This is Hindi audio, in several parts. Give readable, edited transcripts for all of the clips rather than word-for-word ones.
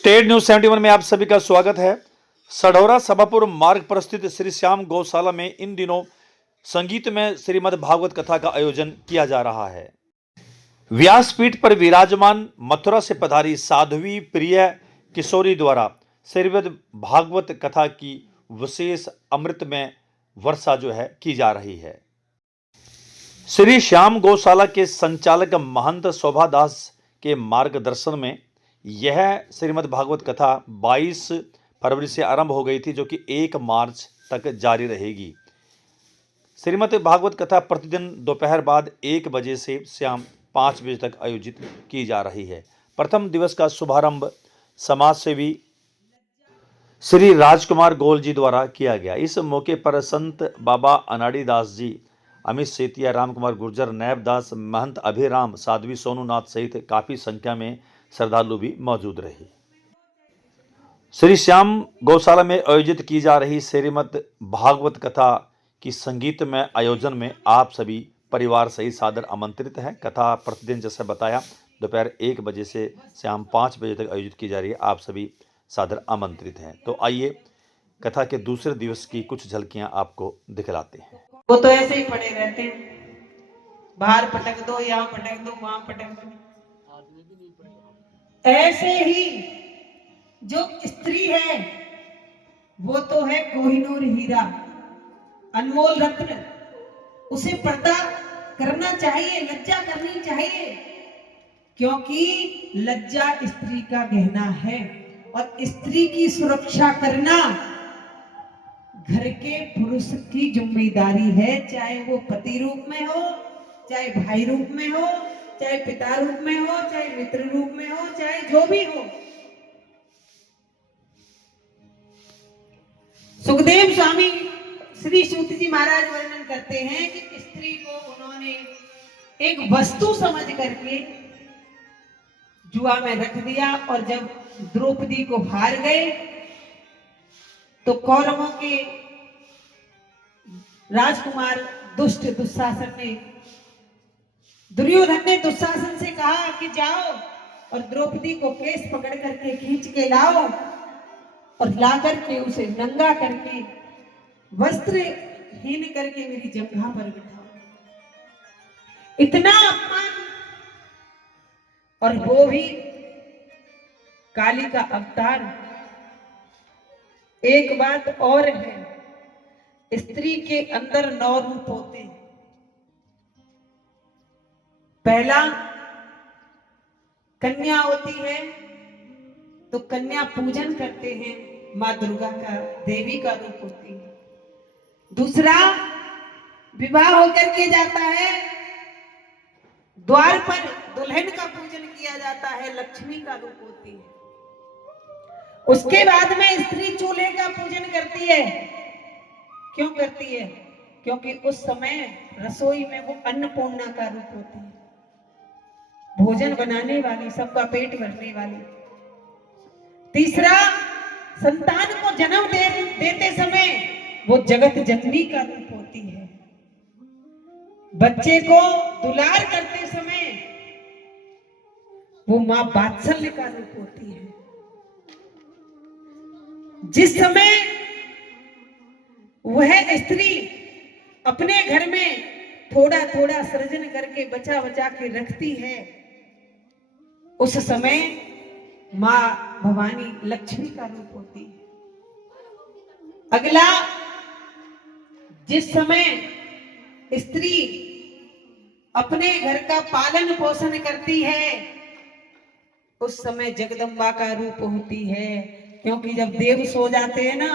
स्टेट न्यूज 71 में आप सभी का स्वागत है। सढौरा सभापुर मार्ग पर स्थित श्री श्याम गौशाला में इन दिनों संगीत में श्रीमद् भागवत कथा का आयोजन किया जा रहा है। व्यासपीठ पर विराजमान मथुरा से पधारी साध्वी प्रिय किशोरी द्वारा श्रीमद् भागवत कथा की विशेष अमृत में वर्षा की जा रही है। श्री श्याम गौशाला के संचालक महंत शोभादास के मार्गदर्शन में यह श्रीमद् भागवत कथा 22 फरवरी से आरंभ हो गई थी, जो कि 1 मार्च तक जारी रहेगी। श्रीमद् भागवत कथा प्रतिदिन दोपहर बाद 1 बजे से शाम 5 बजे तक आयोजित की जा रही है। प्रथम दिवस का शुभारंभ समाज सेवी श्री राजकुमार गोल जी द्वारा किया गया। इस मौके पर संत बाबा अनाड़ी दास जी, अमित सेतिया, राम कुमार गुर्जर, नैब दास, महंत अभिराम, साध्वी सोनूनाथ सहित काफी संख्या में श्रद्धालु भी मौजूद रहे। श्री श्याम गौशाला में आयोजित की जा रही श्रीमद् भागवत कथा की संगीतमय आयोजन में आप सभी परिवार सहित सादर आमंत्रित हैं। कथा प्रतिदिन जैसे बताया दोपहर 1 बजे से शाम 5 बजे तक आयोजित की जा रही है। आप सभी सादर आमंत्रित हैं। तो आइए कथा के दूसरे दिवस की कुछ झलकियां आपको दिखलाते हैं। वो तो ऐसे ही पड़े रहते हैं, बाहर पटक दो, यहाँ पटक दो, वहां पटक दो। ऐसे ही जो स्त्री है वो तो है कोहिनूर हीरा, अनमोल रत्न। उसे पर्दा करना चाहिए, लज्जा करनी चाहिए, क्योंकि लज्जा स्त्री का गहना है। और स्त्री की सुरक्षा करना घर के पुरुष की जिम्मेदारी है, चाहे वो पति रूप में हो, चाहे भाई रूप में हो, चाहे पिता रूप में हो, चाहे मित्र रूप में हो, चाहे जो भी हो। सुखदेव स्वामी श्री सूत जी महाराज वर्णन करते हैं कि स्त्री को उन्होंने एक वस्तु समझ करके जुआ में रख दिया, और जब द्रौपदी को हार गए तो कौरवों के राजकुमार दुशासन ने, दुर्योधन ने दुशासन से कहा कि जाओ और द्रौपदी को केस पकड़ करके खींच के लाओ और ला करके उसे नंगा करके वस्त्र हीन करके मेरी जंघा पर बिठाओ। इतना अपमान, और वो भी काली का अवतार। एक बात और है, स्त्री के अंदर 9 रूप होते हैं। पहला कन्या होती है तो कन्या पूजन करते हैं, मां दुर्गा का, देवी का रूप होती है। दूसरा, विवाह होकर के जाता है, द्वार पर दुल्हन का पूजन किया जाता है, लक्ष्मी का रूप होती है। उसके बाद में स्त्री चूल्हे का पूजन करती है। क्यों करती है? क्योंकि उस समय रसोई में वो अन्नपूर्णा का रूप होती है, भोजन बनाने वाली, सबका पेट भरने वाली। तीसरा, संतान को जन्म देते समय वो जगत जननी का रूप होती है। बच्चे को दुलार करते समय वो मां वात्सल्य का रूप होती है। जिस समय वह स्त्री अपने घर में थोड़ा थोड़ा सृजन करके बचा बचा के रखती है, उस समय मां भवानी लक्ष्मी का रूप होती है। अगला, जिस समय स्त्री अपने घर का पालन पोषण करती है, उस समय जगदम्बा का रूप होती है। क्योंकि जब देव सो जाते हैं ना,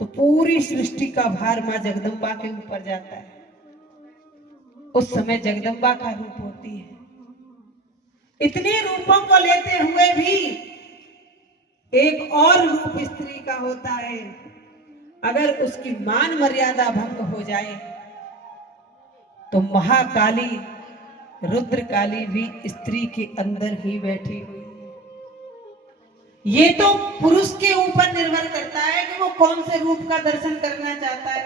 तो पूरी सृष्टि का भार मां जगदम्बा के ऊपर जाता है। उस समय जगदम्बा का रूप होती है। इतने रूपों को लेते हुए भी एक और रूप स्त्री का होता है। अगर उसकी मान मर्यादा भंग हो जाए तो महाकाली रुद्रकाली भी स्त्री के अंदर ही बैठी हुई है। ये तो पुरुष के ऊपर निर्भर करता है कि वो कौन से रूप का दर्शन करना चाहता है।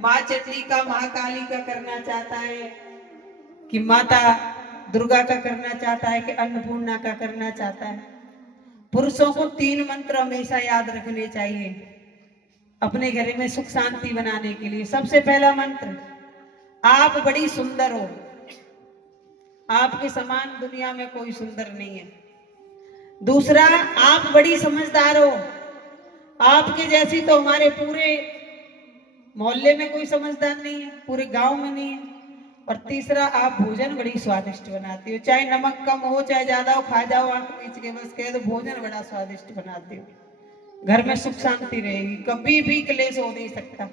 मां चंडी का, महाकाली का करना चाहता है, कि माता दुर्गा का करना चाहता है, कि अन्नपूर्णा का करना चाहता है। पुरुषों को 3 मंत्र हमेशा याद रखने चाहिए अपने घर में सुख शांति बनाने के लिए। सबसे पहला मंत्र, आप बड़ी सुंदर हो, आपके समान दुनिया में कोई सुंदर नहीं है। दूसरा, आप बड़ी समझदार हो, आपके जैसी तो हमारे पूरे मोहल्ले में कोई समझदार नहीं है, पूरे गांव में नहीं है। और तीसरा, आप भोजन बड़ी स्वादिष्ट बनाती हो, चाहे नमक कम हो चाहे ज्यादा हो, खा जाओ आंख मीच के बस कह दो, भोजन बड़ा स्वादिष्ट बनाती हो। घर में सुख शांति रहेगी, कभी भी क्लेश हो नहीं सकता।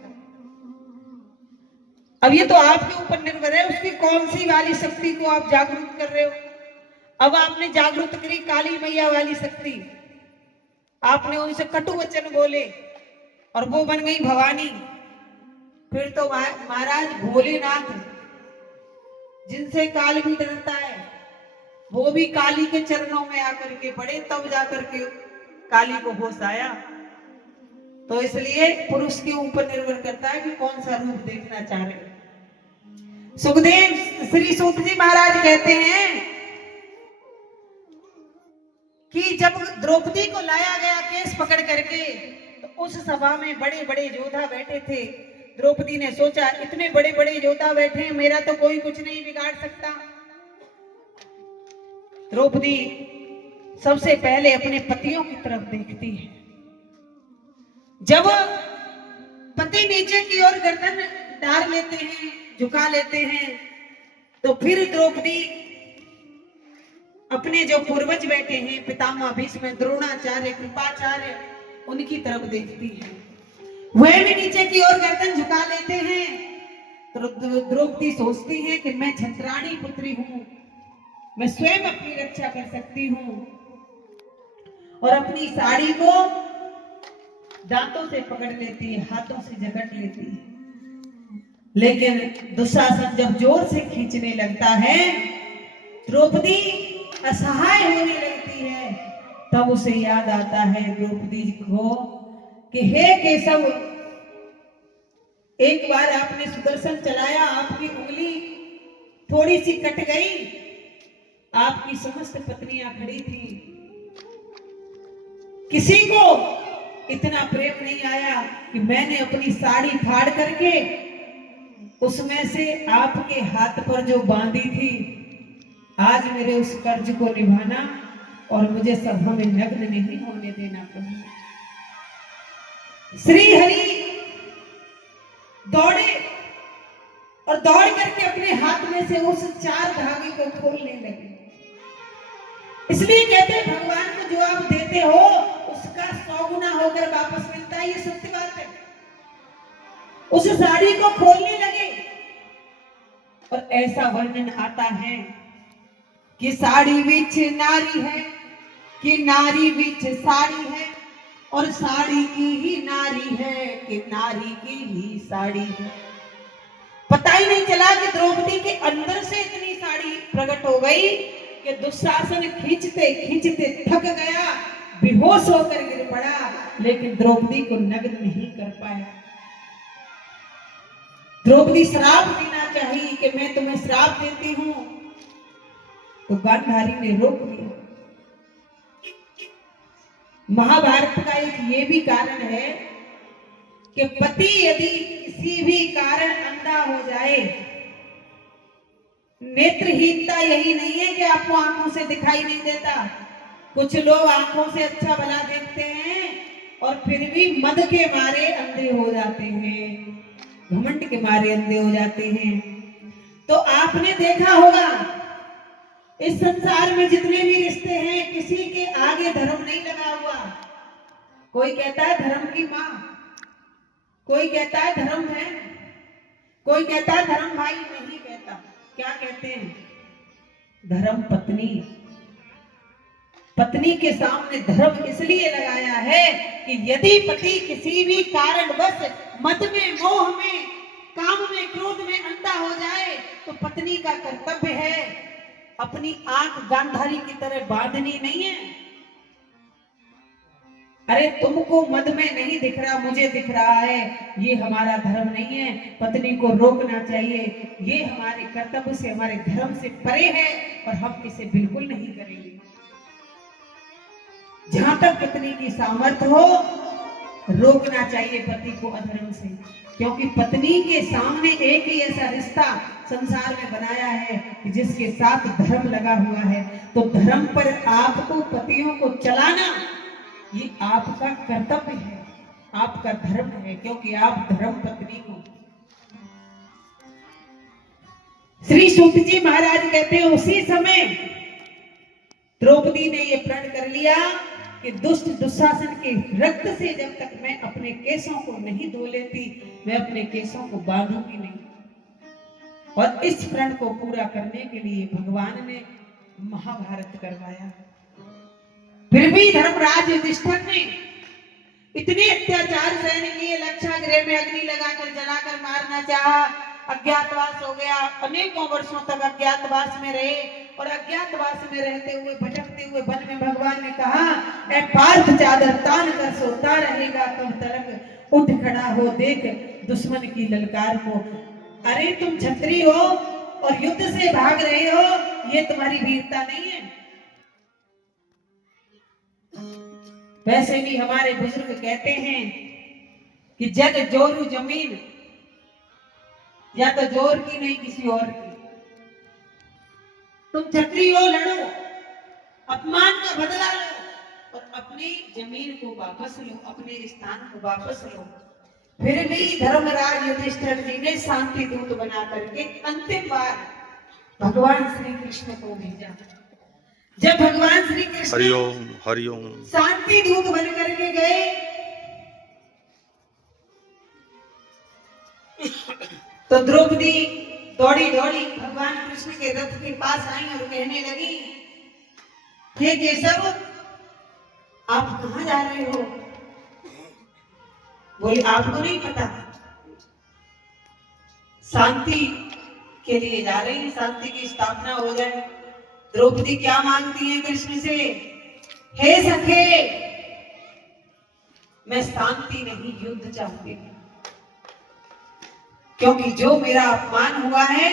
अब ये तो आपके ऊपर निर्भर है, उसकी कौन सी वाली शक्ति को आप जागरूक कर रहे हो। अब आपने जागरूक करी काली मैया वाली शक्ति, आपने उनसे कटु वचन बोले और वो बन गई भवानी। फिर तो महाराज भोलेनाथ, जिनसे काल भी डरता है, वो भी काली के चरणों में आकर के पड़े, तब जाकर के काली को होश आया। तो इसलिए पुरुष के ऊपर निर्भर करता है कि कौन सा रूप देखना चाह रहे। सुखदेव श्री सूत जी महाराज कहते हैं कि जब द्रौपदी को लाया गया केस पकड़ करके, तो उस सभा में बड़े बड़े योद्धा बैठे थे। द्रौपदी ने सोचा, इतने बड़े बड़े योद्धा बैठे हैं, मेरा तो कोई कुछ नहीं बिगाड़ सकता। द्रौपदी सबसे पहले अपने पतियों की तरफ देखती है। जब पति नीचे की ओर गर्दन डाल लेते हैं, झुका लेते हैं, तो फिर द्रौपदी अपने जो पूर्वज बैठे हैं, पितामह भीष्म, द्रोणाचार्य, कृपाचार्य, उनकी तरफ देखती है। वह भी नीचे की ओर गर्दन झुका लेते हैं। तो द्रौपदी सोचती है कि मैं छत्राणी पुत्री हूं, मैं स्वयं अपनी रक्षा कर सकती हूं, और अपनी साड़ी को दांतों से पकड़ लेती है, हाथों से जकड़ लेती है। लेकिन दुशासन जब जोर से खींचने लगता है, द्रौपदी असहाय होने लगती है। तब उसे याद आता है द्रौपदी को कि हे केशव, एक बार आपने सुदर्शन चलाया, आपकी उंगली थोड़ी सी कट गई, आपकी समस्त पत्नियां खड़ी थी, किसी को इतना प्रेम नहीं आया कि मैंने अपनी साड़ी फाड़ करके उसमें से आपके हाथ पर जो बांधी थी, आज मेरे उस कर्ज को निभाना और मुझे सभा में नग्न नहीं होने देना प्रभु। श्री हरि दौड़े और दौड़ करके अपने हाथ में से उस 4 धागे को खोलने लगे। इसलिए कहते हैं भगवान को जो आप देते हो उसका 100 गुना होकर वापस मिलता है, ये सत्य बात है। उस साड़ी को खोलने लगे और ऐसा वर्णन आता है कि साड़ी विच नारी है, कि नारी विच साड़ी है, और साड़ी की ही नारी है, कि नारी की ही साड़ी है। पता ही नहीं चला कि द्रौपदी के अंदर से इतनी साड़ी प्रकट हो गई कि दुशासन खींचते खींचते थक गया, बेहोश होकर गिर पड़ा, लेकिन द्रौपदी को नग्न नहीं कर पाया। द्रौपदी श्राप देना चाहिए कि मैं तुम्हें श्राप देती हूं, तो गांधारी ने रोक दिया। महाभारत का एक ये भी कारण है कि पति यदि किसी भी कारण अंधा हो जाए, नेत्रहीनता यही नहीं है कि आपको आंखों से दिखाई नहीं देता। कुछ लोग आंखों से अच्छा भला देखते हैं और फिर भी मद के मारे अंधे हो जाते हैं, घमंड के मारे अंधे हो जाते हैं। तो आपने देखा होगा इस संसार में जितने भी रिश्ते हैं, किसी के आगे धर्म नहीं लगा हुआ। कोई कहता है धर्म की माँ, कोई कहता है धर्म बहन, कोई कहता है धर्म भाई, नहीं कहता। क्या कहते हैं? धर्म पत्नी। पत्नी के सामने धर्म इसलिए लगाया है कि यदि पति किसी भी कारणवश मद में, मोह में, काम में, क्रोध में अंधा हो जाए, तो पत्नी का कर्तव्य है अपनी आंख गांधारी की तरह बांधनी नहीं है। अरे तुमको मद में नहीं दिख रहा, मुझे दिख रहा है, ये हमारा धर्म नहीं है, पत्नी को रोकना चाहिए, ये हमारे कर्तव्य से, हमारे धर्म से परे है और हम इसे बिल्कुल नहीं करेंगे। जहां तक पत्नी की सामर्थ्य हो रोकना चाहिए पति को अधर्म से, क्योंकि पत्नी के सामने एक ही ऐसा रिश्ता संसार में बनाया है कि जिसके साथ धर्म लगा हुआ है। तो धर्म पर आपको पतियों को चलाना ये आपका कर्तव्य है, आपका धर्म है, क्योंकि आप धर्म पत्नी को। श्री सूत जी महाराज कहते हैं उसी समय द्रौपदी ने ये प्रण कर लिया कि दुष्ट दुशासन के रक्त से जब तक मैं अपने केसों को नहीं धो लेती मैं अपने केसों को बांधूंगी नहीं। और इस प्रण को पूरा करने के लिए भगवान ने महाभारत करवाया। फिर भी धर्मराज युधिष्ठिर ने इतने अत्याचार सहन किए, लक्षागृह में अग्नि लगाकर जलाकर मारना चाहा, अज्ञातवास हो गया, अनेकों वर्षों तक अज्ञातवास में रहे। और अज्ञातवास में रहते हुए भटकते हुए वन में भगवान ने कहा, ऐ पार्थ चादर तान कर सोता रहेगा कब तलक, उठ खड़ा हो देख दुश्मन की ललकार को। अरे तुम क्षत्रिय हो और युद्ध से भाग रहे हो, ये तुम्हारी वीरता नहीं है। वैसे भी हमारे बुजुर्ग कहते हैं कि जग जोरू जमीन या तो जोर की नहीं किसी और की। तुम क्षत्रिय हो, लड़ो, अपमान का बदला लो और अपनी जमीन को वापस लो, अपने स्थान को वापस लो। फिर भी धर्मराज युधिष्ठिर जी ने शांति दूत बना करके अंतिम बार भगवान श्री कृष्ण को भेजा। जब भगवान श्री कृष्ण हरिओम हरिओम शांति दूत बन करके गए तो द्रौपदी दौड़ी दौड़ी भगवान कृष्ण के रथ के पास आई और कहने लगी, हे केशव आप कहां जा रहे हो? बोले आपको नहीं पता, शांति के लिए जा रही है, शांति की स्थापना हो जाए। द्रौपदी क्या मांगती है कृष्ण से, हे सखे मैं शांति नहीं युद्ध चाहती हूं, क्योंकि जो मेरा अपमान हुआ है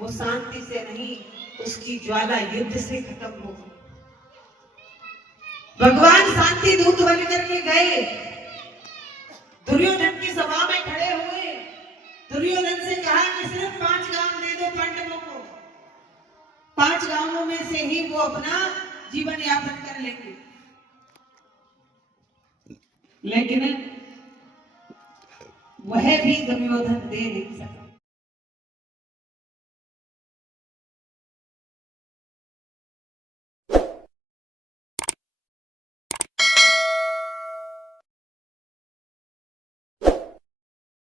वो शांति से नहीं उसकी ज्वाला युद्ध से खत्म होगी। भगवान शांति दूत बन करके गए, दुर्योधन की सभा में खड़े हुए, दुर्योधन से कहा कि सिर्फ 5 गांव दे दो पांडवों को, 5 गांवों में से ही वो अपना जीवन यापन कर लेंगे। लेकिन वह भी दुर्योधन दे नहीं सकता।